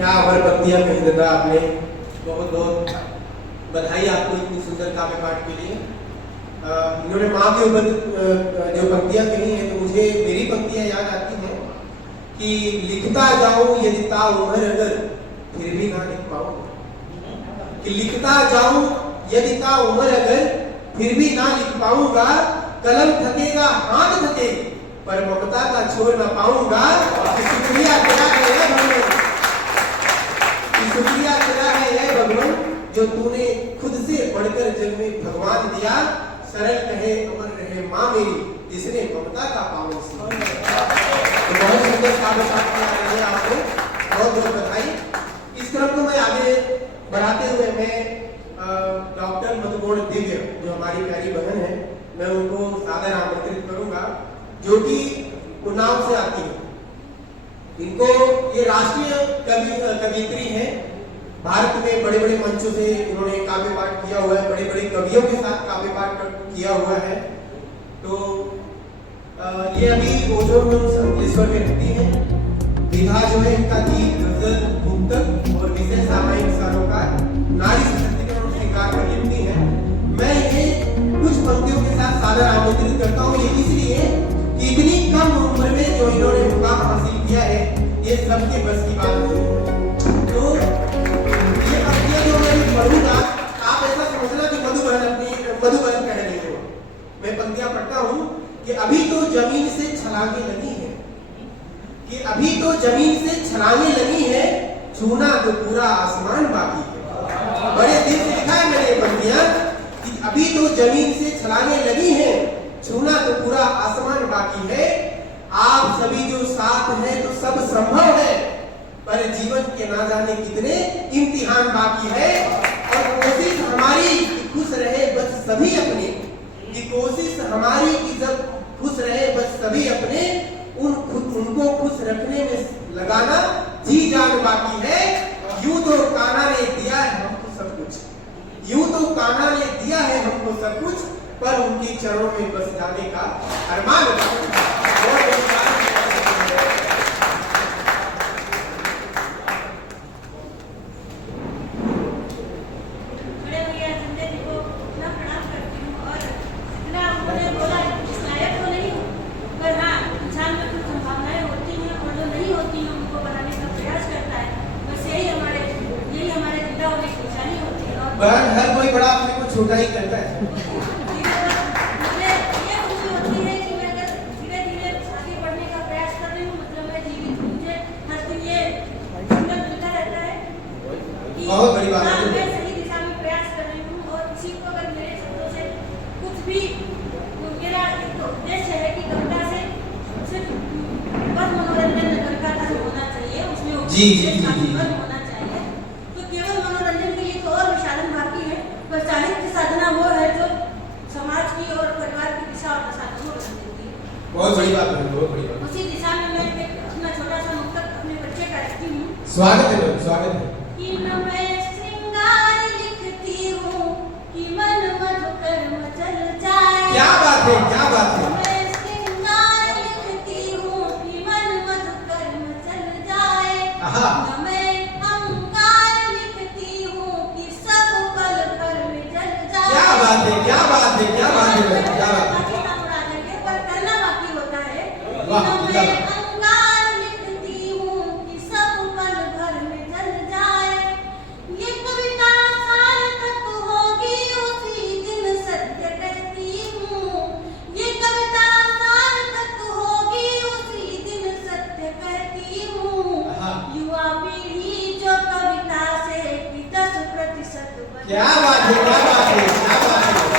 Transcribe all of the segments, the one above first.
क्या अमर पंक्तियां कही दादा आपने, बहुत बहुत बधाई आपको इतनी सुंदर काव्य पाठ के लिए। इन्होंने माँ के ऊपर जो पंक्तियां कही हैं तो मुझे मेरी पंक्तियां याद आती हैं कि लिखता जाऊं यदि ता उम्र अगर फिर भी ना लिख पाऊंगा, कि लिखता जाऊं यदि ता उम्र अगर फिर भी ना लिख पाऊंगा, कलम थकेगा हाथ थकेगी पर ममता का छोड़ ना पाऊंगा। शुक्रिया तेरा है भगवान, शुक्रिया तेरा है भगवान जो तूने खुद से बढ़कर जग में भगवान दिया। सरल कहे अमर रहे माँ मेरी जिसने ममता का पावन सिया। तो बहुत सुंदर काव्य पाठ किया है आपको, बहुत बहुत बधाई। इस क्रम को मैं आगे बढ़ाते हुए मैं डॉक्टर मधुगोण दिव्य जो हमारी प्यारी बहन है, मैं उनको सादर आमंत्रित करूंगा, जो कि उन्नाव से आती है। इनको ये राष्ट्रीय कवियत्री है, भारत में बड़े बड़े मंचों से इन्होंने काव्य पाठ किया हुआ है, बड़े बड़े कवियों के साथ काव्य पाठ किया हुआ है। तो ये अभी ओझोर में संकलेश्वर में रहती है। विधा जो है इनका गीत, गजल, मुक्तक और विशेष सामायिक सरोकार, नारी सशक्तिकरण और श्रृंगार पर लिखती है। मैं इन्हें कुछ पंक्तियों के साथ सादर आमंत्रित करता हूँ, ये इसलिए कि इतनी कम उम्र में जो इन्होंने मुकाम हासिल किया है ये सबके बस की बात नहीं है। तो ये पंक्तियां जो मैं पढ़ूंगा आप ऐसा समझना कि मधुबन कह रही हो। मैं पंक्तियां पढ़ता हूँ कि अभी तो जमीन से छलांगे लगी है, कि अभी तो जमीन से छलांगे लगी है, छूना तो पूरा आसमान बाकी है। बड़े दिल से लिखा है मैंने ये पंक्तियां कि अभी तो जमीन से छलांगे लगी है, छूना तो पूरा आसमान बाकी है। आप सभी जो साथ हैं तो सब संभव है, पर जीवन के ना जाने कितने इम्तिहान बाकी है। और कोशिश हमारी कि खुश रहे बस सभी अपने, कि कोशिश हमारी कि जब खुश रहे बस सभी अपने, उनको खुश रखने में लगाना जी जान बाकी है। यूं तो कान्हा ने दिया है हमको सब कुछ, यूं तो कान्हा ने दिया है हमको सब कुछ, पर उनके चरणों में बस जाने का अरमान बाकी है। हर कोई बड़ा अपने को छोटा ही करता है। मुझे ये खुशी होती है कि मैं अगर धीरे-धीरे आगे बढ़ने का प्रयास कर रही हूँ, मतलब मैं जीवित हूँ, मुझे हर दिन ये सुंदर मिलता रहता है कि बहुत बड़ी बात है। मैं सही दिशा में प्रयास कर रही हूँ। और किसी को अगर मेरे शब्दों से कुछ भी, मेरा एक उद्देश्य है कि कविता से सिर्फ बस मनोरंजन का धर्म होना चाहिए, उसमें होना चाहिए। तो केवल मनोरंजन के लिए तो और विशालन बाकी है, पर साहित्य साधना वो है जो समाज की और परिवार की दिशा और दशा दोनों बदल देती है। बहुत बड़ी बात है, बहुत बड़ी बात। उसी दिशा में मैं एक अपना छोटा सा मुक्तक अपने बच्चे का लिखती हूँ। स्वागत है, स्वागत है। कि न मैं श्रृंगार लिखती हूँ कि मन मधुकर मचल जाए। क्या बात है, क्या बात है। मैं श्रृंगार लिखती हूँ कि मन मधुकर मचल जाए। न मैं अहंकार लिखती हूँ कि सब पल भर में जल जाए। क्या बात है, क्या बात है, क्या बात है, क्या बात है। बाकी नाम उड़ा देंगे, पर करना बाकी होता है। वाह, न मैं अहंकार लिखती हूँ कि सब पल भर में जल जाए। ये कविता सार्थक होगी उसी दिन सत्य कहती हूँ। ये कविता सार्थक होगी उसी दिन सत्य कहती हूँ। युवा पीढ़ी जो कविता से 10% क्या बात है, क्या बात है, क्या बात है।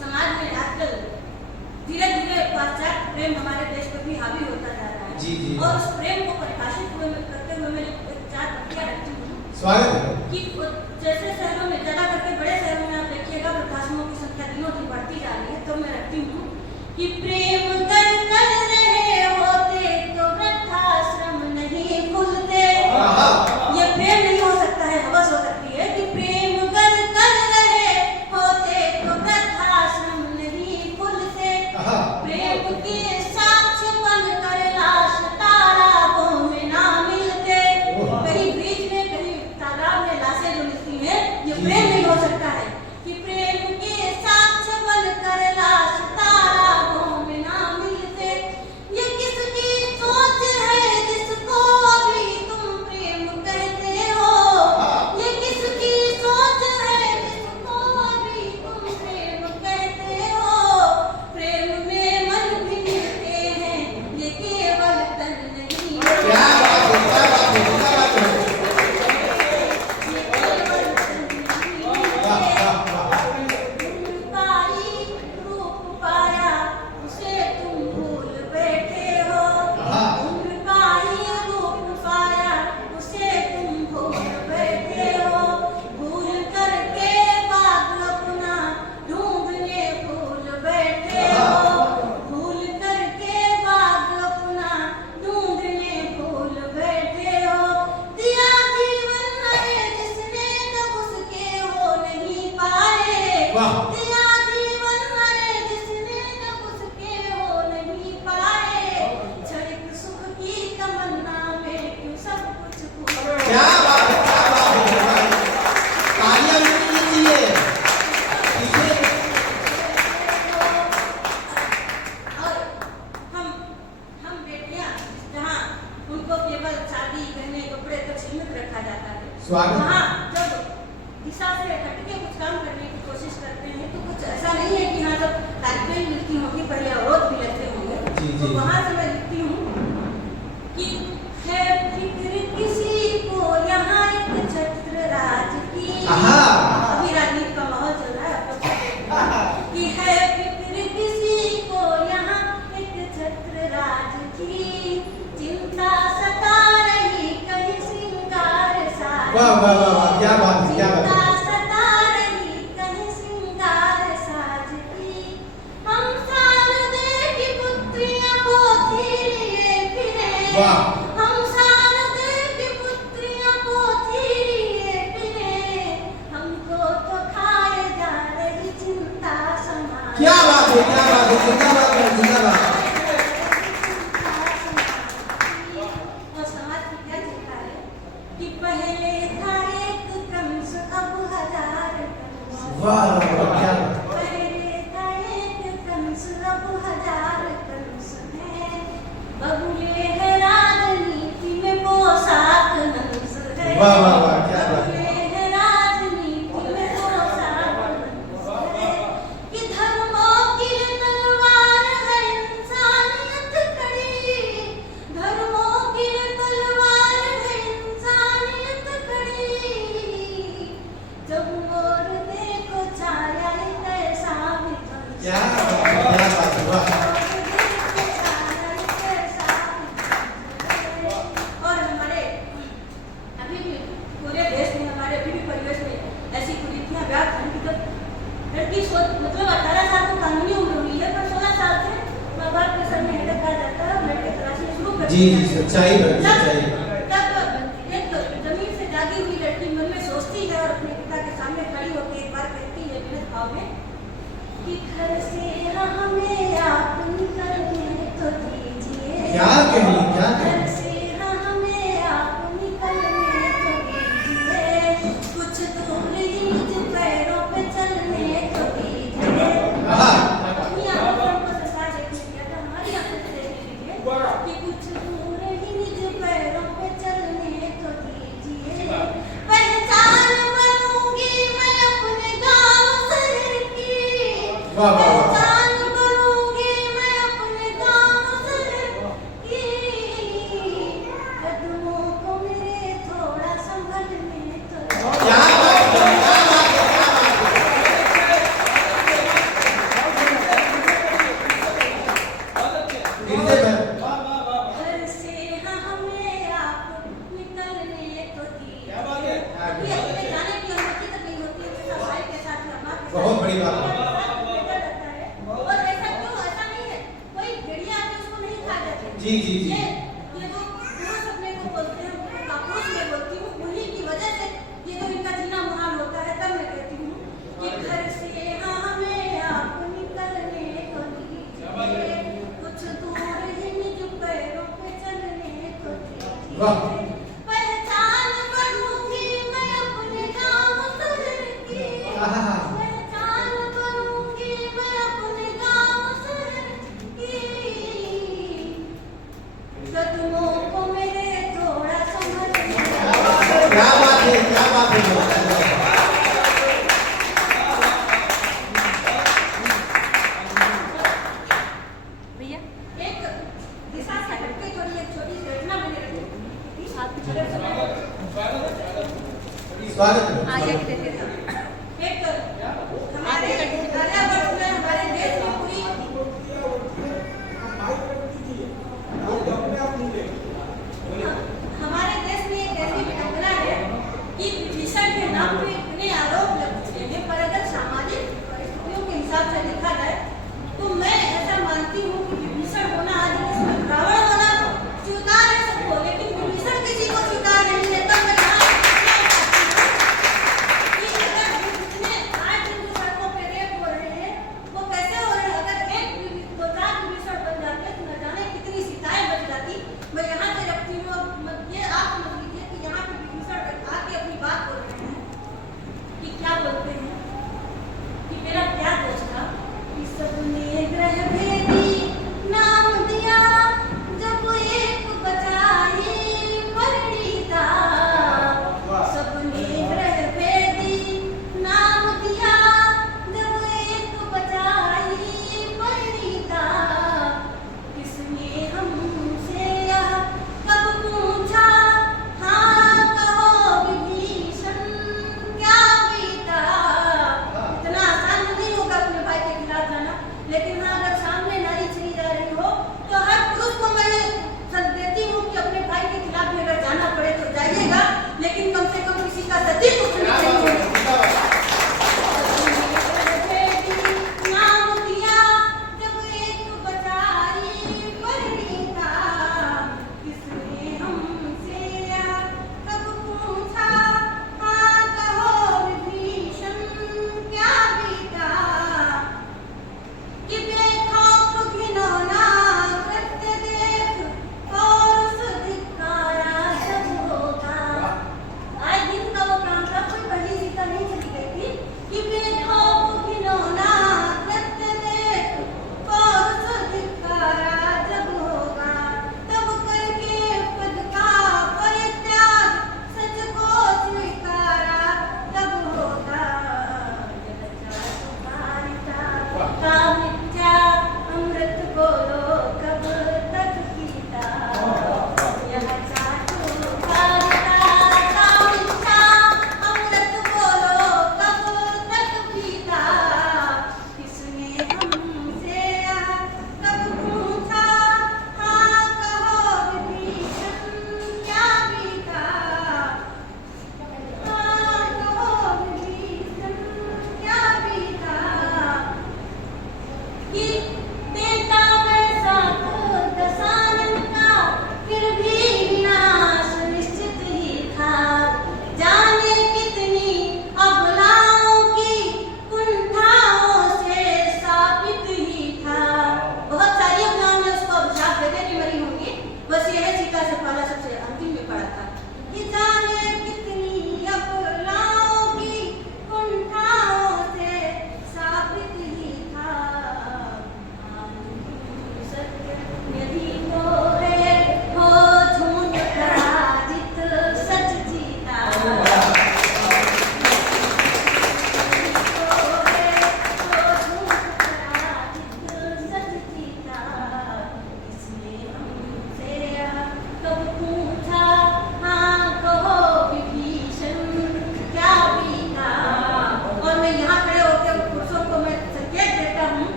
समाज में आजकल धीरे धीरे पाश्चात्य प्रेम हमारे देश पर भी हावी होता जा रहा है। जी, जी। और उस प्रेम को परिभाषित करते हुए मैं 4 पंक्तियां रखती हूँ। स्वागत है। कि जैसे शहरों में, ज्यादा करके बड़े शहरों में आप देखिएगा वृद्धाश्रमों की संख्या दिनों दिन बढ़ती जा रही है। तो मैं रखती हूँ कि प्रेम कर रहे होते तो वृद्धाश्रम नहीं खुलते। ये प्रेम नहीं हो सकता है, हवस हो सकती है। कि प्रेम कर रहे होते तो वृद्धाश्रम नहीं खुलते। प्रेम स्वागत। वहाँ जब दिशा से हटके कुछ काम करने की कोशिश करते हैं तो कुछ ऐसा नहीं है कि हाँ जब तारीफें मिलती होंगी पहले अवरोध भी लगते होंगे। जी, तो जी। वहाँ से मैं लिखती हूँ कि है फिक्र किसी को यहाँ एक छत्र राज की। आहा। अभी राजनीति का माहौल चल रहा है आपको अच्छा है। कि है फिक्र किसी को यहाँ एक छत्र राज की, चिंता सता रही कहीं श्रृंगार साज। वाह वाह वाह वाह, क्या बात है, क्या बात है। चिंता सता रही कहीं श्रृंगार साज की, हम शारदे की पुत्रियां पोथी लिए फिरे। वाह। हम शारदे की पुत्रियां पोथी लिए फिरे, हमको तो खाए जा रही चिंता समाज। क्या बात है, क्या बात है, जिंदाबाद है, जिंदाबाद। और समाज की क्या चिंता है कि पहले था एक कंस अब हजार कंस। वाह वाह वाह, क्या बात है। पहले था एक कंस अब हजार कंस है, बबुले है राजनीति में पोशाक हंस है। वाह वाह वाह, क्या बात है। बबुले है राजनीति में पोशाक हंस है, कि धर्मों की तलवार है इंसानियत खड़ी। धर्मों की तलवार है इंसानियत खड़ी, जब मोर देखो छाया एक ऐसा विध्वंस। क्या बात है, क्या बात है, वाह। और हमारे अभी भी पूरे देश में, हमारे अभी भी परिवेश में ऐसी कुरीतियां व्याप्त हैं कि जब लड़की मतलब 18 साल को कानूनी उम्र हुई है पर 16 साल से माँ बाप के सर में हेडक आ जाता है और लड़के तलाशने शुरू कर जी जी, सच्चाई है, सच्चाई है। तब एक जमीन से जागी हुई लड़की मन में सोचती है और अपने पिता के सामने खड़ी होकर एक बार कहती है विनत भाव में कि घर से हमें आप निकलने तो दीजिए। क्या कही, क्या कही। घर से हमें आप निकलने तो दीजिए, कुछ दूर ही निज पैरों पे चलने तो दीजिए। आहा। अपनी आंखों से हमको सरकार देखने दिया था, हमारी आंखों से देखने दीजिए कि कुछ दूर ही निज पैरों पे चलने तो दीजिए। पहचान बनूंगी मैं अपने गाँव शहर की। वाह, वाह, वाह। पहचान बनूंगी मैं अपने गाँव शहर की, कदमों को मेरे थोड़ा संभलने तो क्या बात है, क्या बात है, क्या बात है। फिर से मैं- घर से हमें आप निकलने तो दीजिए। अभी अपने जाने की अनुमति तक नहीं होती है, उसका भाई के साथ या माँ के साथ बहुत बड़ी बात है। बेटा रहता है। और ऐसा क्यों? ऐसा नहीं है कोई भेड़िया आके उसको नहीं खा जाते। जी जी जी। ये जो पुरुष अपने को बोलते हैं, मैं कापुरुष में बोलती हूँ, उन्हीं की वजह से ये जो इनका जीना मुहाल होता है। तब मैं कहती हूँ कि घर से हमें आप निकलने को दीजिए, कुछ दूर ही निज पैरों पे चलने को वाह। दीजिए। पहचान बनूंगी मैं अपने गाँव शहर की। आहा। पहचान बनूंगी मैं अपने गाँव शहर की, कदमों को मेरे थोड़ा संभलने। क्या बात है, क्या बात है। भैया एक दिशा से हटके थोड़ी एक छोटी सी घटना मैंने रखी थी। स्वागत है। आगे